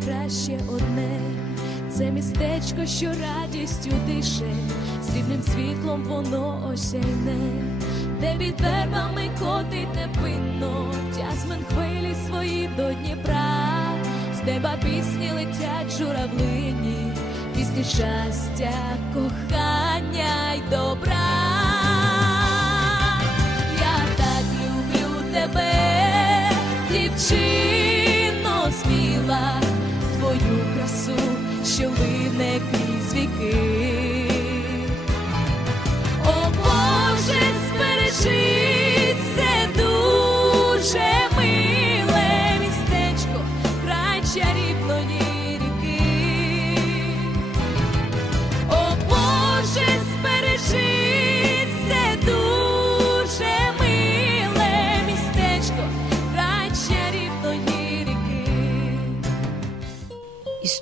найкраще одне. Це містечко, що радістю дише, срібним світлом воно осяйне, де під вербами котить невинно, тясмен хвилі свої до Дніпра, з неба пісні летять журавлині, пісні щастя, кохання й добра. Я так люблю тебе, дівчино що видне крізь віки.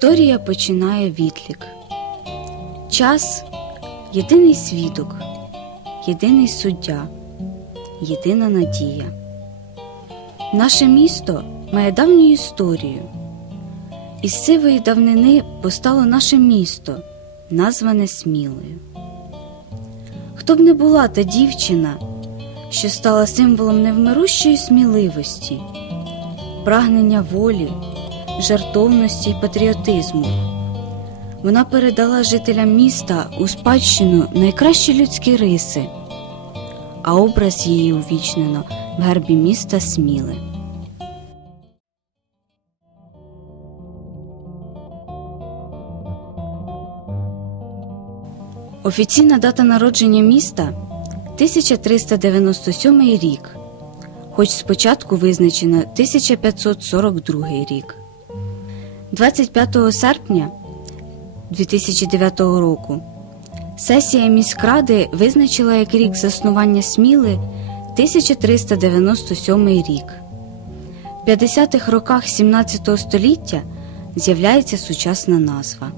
Історія починає відлік. Час єдиний свідок, єдиний суддя, єдина надія. Наше місто має давню історію. Із сивої давнини постало наше місто, назване Смілою. Хто б не була та дівчина, що стала символом невмирущої сміливості, прагнення волі, жартовності й патріотизму. Вона передала жителям міста у спадщину найкращі людські риси, а образ її увічнено в гербі міста Сміли. Офіційна дата народження міста 1397 рік, хоч спочатку визначено 1542 рік. 25 серпня 2009 року сесія міськради визначила як рік заснування Сміли 1397 рік. В 50-х роках 17 століття з'являється сучасна назва.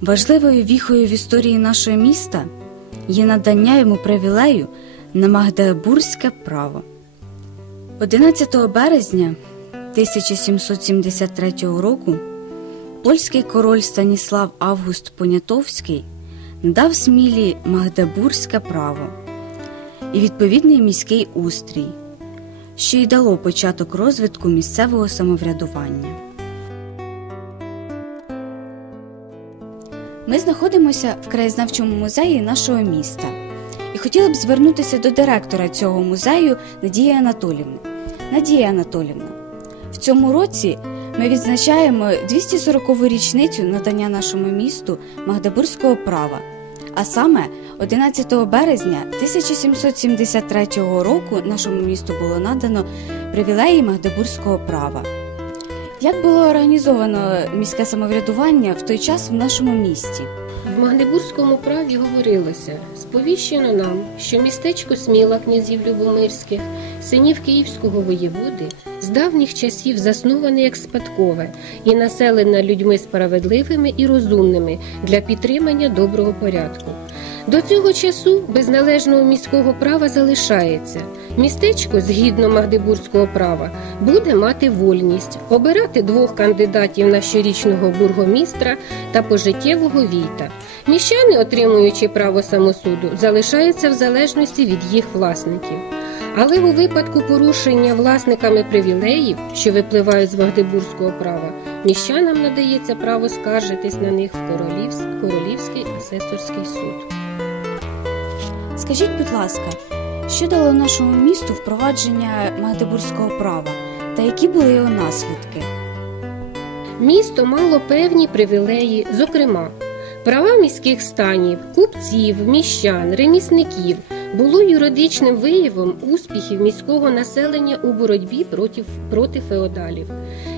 Важливою віхою в історії нашого міста є надання йому привілею на Магдебурзьке право. 11 березня 1773 року польський король Станіслав Август Понятовський надав Смілі Магдебурзьке право і відповідний міський устрій, що й дало початок розвитку місцевого самоврядування. Ми знаходимося в краєзнавчому музеї нашого міста і хотіли б звернутися до директора цього музею Надії Анатолівни. Надія Анатолівна, в цьому році ми відзначаємо 240-ву річницю надання нашому місту Магдебурзького права, а саме 11 березня 1773 року нашому місту було надано привілеї Магдебурзького права. Як було організовано міське самоврядування в той час в нашому місті? В Магдебурзькому праві говорилося: сповіщено нам, що містечко Сміла князів Любомирських, синів Київського воєводи, з давніх часів засноване як спадкове і населене людьми справедливими і розумними для підтримання доброго порядку. До цього часу без належного міського права залишається. Містечко, згідно Магдебурзького права, буде мати вольність обирати двох кандидатів на щорічного бургомістра та пожиттєвого війта. Міщани, отримуючи право самосуду, залишаються в залежності від їх власників. Але у випадку порушення власниками привілеїв, що випливають з Магдебурзького права, міщанам надається право скаржитись на них в Королівсь- Королівський асесорський суд. Скажіть, будь ласка, що дало нашому місту впровадження Магдебурзького права та які були його наслідки? Місто мало певні привілеї, зокрема, права міських станів, купців, міщан, ремісників було юридичним виявом успіхів міського населення у боротьбі проти, проти феодалів.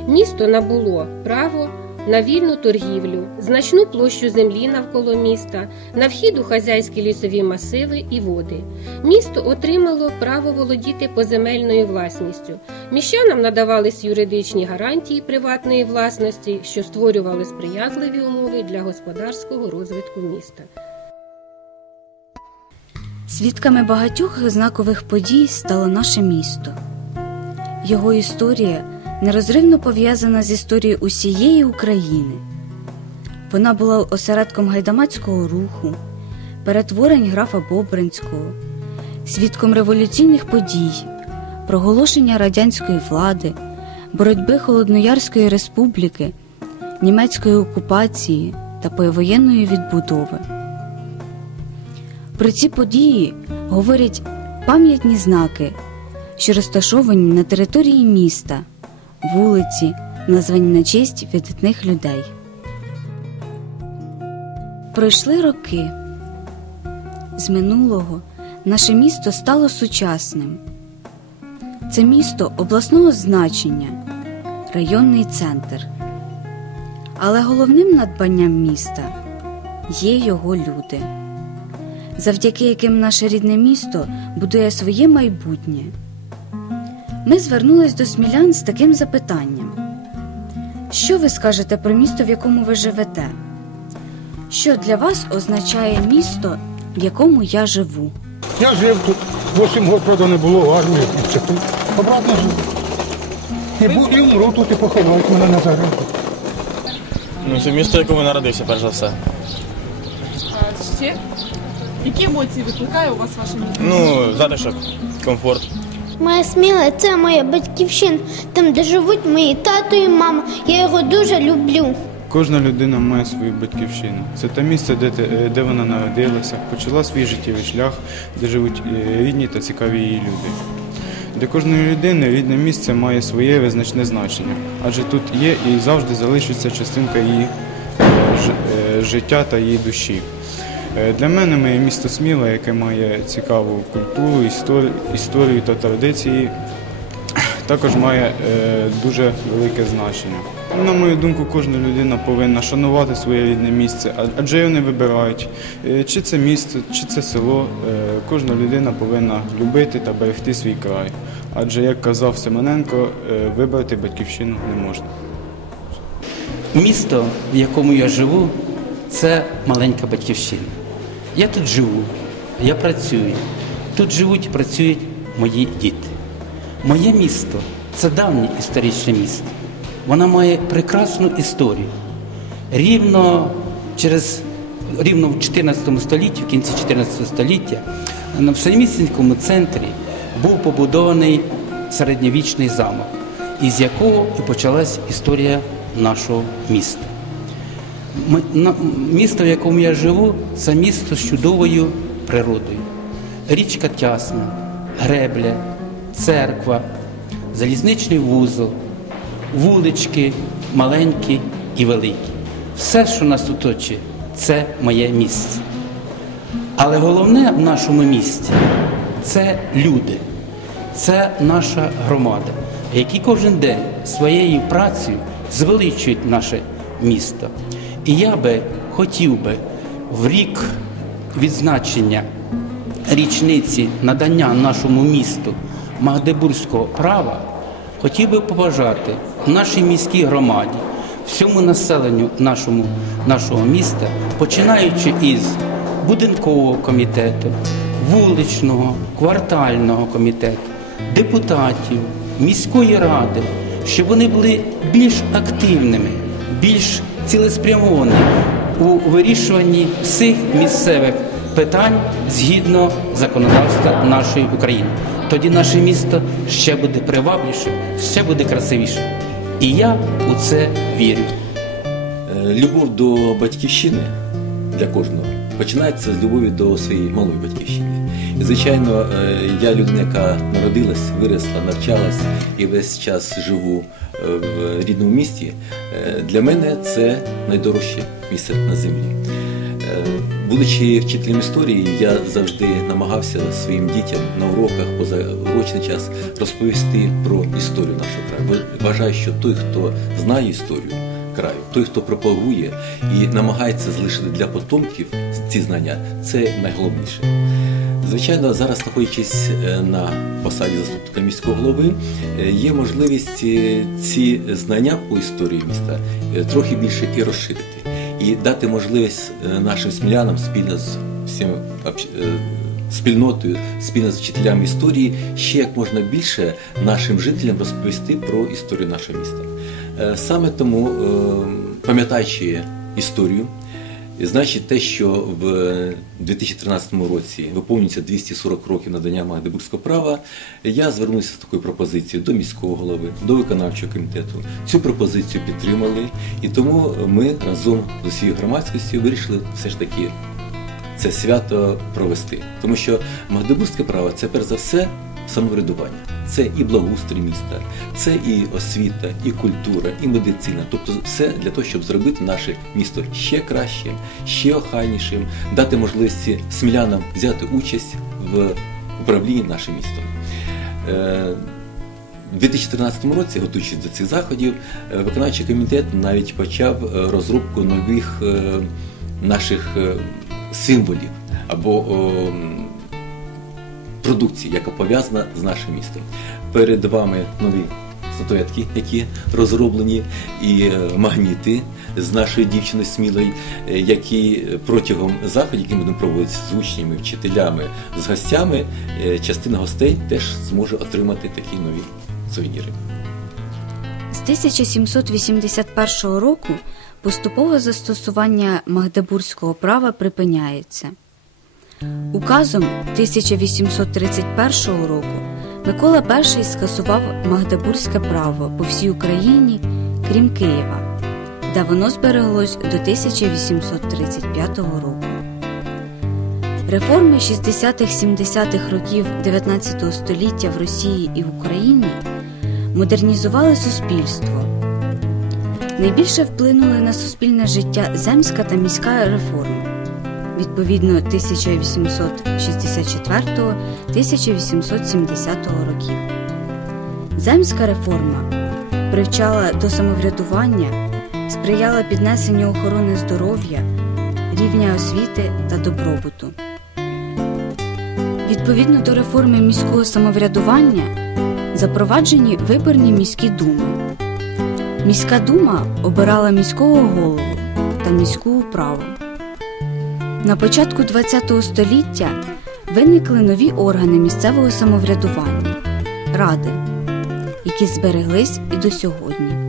Місто набуло право на вільну торгівлю, значну площу землі навколо міста, на вхід у хазяйські лісові масиви і води. Місто отримало право володіти поземельною власністю. Міщанам надавались юридичні гарантії приватної власності, що створювали сприятливі умови для господарського розвитку міста. Свідками багатьох знакових подій стало наше місто. Його історія нерозривно пов'язана з історією усієї України. Вона була осередком гайдамацького руху, перетворень графа Бобринського, свідком революційних подій, проголошення радянської влади, боротьби Холодноярської республіки, німецької окупації та повоєнної відбудови. Про ці події говорять пам'ятні знаки, що розташовані на території міста, вулиці, названі на честь видатних людей. Пройшли роки. З минулого наше місто стало сучасним. Це місто обласного значення, районний центр. Але головним надбанням міста є його люди, завдяки яким наше рідне місто будує своє майбутнє. Ми звернулись до смілян з таким запитанням: що ви скажете про місто, в якому ви живете? Що для вас означає місто, в якому я живу? Я жив тут, 8 років, правда, не було в армії, і це тут. Обратно жив. І, бу- і вмру тут і поховають мене на загребу. Ну, це місто, в якому народився, перш за все. А ще? Які емоції викликає у вас ваше місто? Ну, затишок, комфорт. Моя сміла це моя батьківщина, там, де живуть мої тато і мама. Я його дуже люблю. Кожна людина має свою батьківщину. Це те місце, де, де вона народилася, почала свій життєвий шлях, де живуть е, рідні та цікаві її люди. Для кожної людини рідне місце має своє визначне значення, адже тут є і завжди залишиться частинка її е, е, життя та її душі. Е, Для мене моє місто Сміла, яке має цікаву культуру, історію, та традиції, також має е, дуже велике значення. На мою думку, кожна людина повинна шанувати своє рідне місце, адже його не вибирають. Е, Чи це місто, чи це село. Кожна людина повинна любити та берегти свій край. Адже, як казав Семененко, вибрати батьківщину не можна. Місто, в якому я живу, це маленька батьківщина. Я тут живу, я працюю. Тут живуть і працюють мої діти. Моє місто це давнє історичне місто. Воно має прекрасну історію. Рівно через рівно в 14 столітті, в кінці 14 століття, в самісінькому центрі був побудований середньовічний замок, із якого і почалась історія нашого міста. Місто, в якому я живу, це місто з чудовою природою. Річка Тясна, Гребля, церква, залізничний вузол, вулички маленькі і великі. Все, що нас оточує, це моє місце. Але головне в нашому місті це люди, це наша громада, які кожен день своєю працею звеличують наше місто. І я би хотів би в рік відзначення річниці надання нашому місту Магдебурзького права, хотів би побажати нашій міській громаді, всьому населенню нашому, нашого міста, починаючи із будинкового комітету, вуличного, квартального комітету, депутатів, міської ради, щоб вони були більш активними, більш цілеспрямовані у вирішуванні всіх місцевих питань згідно законодавства нашої України. Тоді наше місто ще буде привабливіше, ще буде красивіше. І я у це вірю. Е, Любов до батьківщини для кожного починається з любові до своєї малої батьківщини. І, звичайно, е, я людина, яка народилась, виросла, навчалась і весь час живу в рідному місті. Е, Для мене це найдорожче місце на землі. Е, Будучи вчителем історії, я завжди намагався своїм дітям на уроках поза урочний час розповісти про історію нашого краю. Вважаю, що той, хто знає історію краю, той, хто пропагує і намагається залишити для потомків ці знання, це найголовніше. Звичайно, зараз, знаходячись е, на посаді заступника міського голови, е, є можливість е, ці знання по історії міста трохи більше і розширити, і дати можливість нашим смілянам спільно з е, спільнотою, спільно з вчителями історії, ще як можна більше нашим жителям розповісти про історію нашого міста. Саме тому, пам'ятаючи історію, і Значить, те, що в 2013 році виповнюється 240 років надання Магдебурзького права, я звернувся з такою пропозицією до міського голови, до виконавчого комітету. Цю пропозицію підтримали, і тому ми разом з усією громадськістю вирішили все ж таки це свято провести. Тому що Магдебурзьке право це перш за все самоврядування. Це і благоустрій міста, це і освіта, і культура, і медицина. Тобто все для того, щоб зробити наше місто ще кращим, ще охайнішим, дати можливості смілянам взяти участь в управлінні нашим містом. Е, У 2013 році, готуючись до цих заходів, е, виконавчий комітет навіть почав е, розробку нових наших символів або продукції, яка пов'язана з нашим містом. Перед вами нові статуетки, які розроблені, і е, магніти з нашої дівчини Смілої, е, які протягом заходів, які будемо проводити з учнями, вчителями, з гостями, е, частина гостей теж зможе отримати такі нові сувеніри. З 1781 року поступове застосування магдебурзького права припиняється. Указом 1831 року Микола І скасував магдебурзьке право по всій Україні, крім Києва, де воно збереглось до 1835 року. Реформи 60-70-х років 19 століття в Росії і в Україні модернізували суспільство. Найбільше вплинули на суспільне життя земська та міська реформи відповідно 1864-1870 років. Земська реформа привчала до самоврядування, сприяла піднесенню охорони здоров'я, рівня освіти та добробуту. Відповідно до реформи міського самоврядування запроваджені виборні міські думи. Міська дума обирала міського голову та міську управу. На початку ХХ століття виникли нові органи місцевого самоврядування ради, які збереглись і до сьогодні.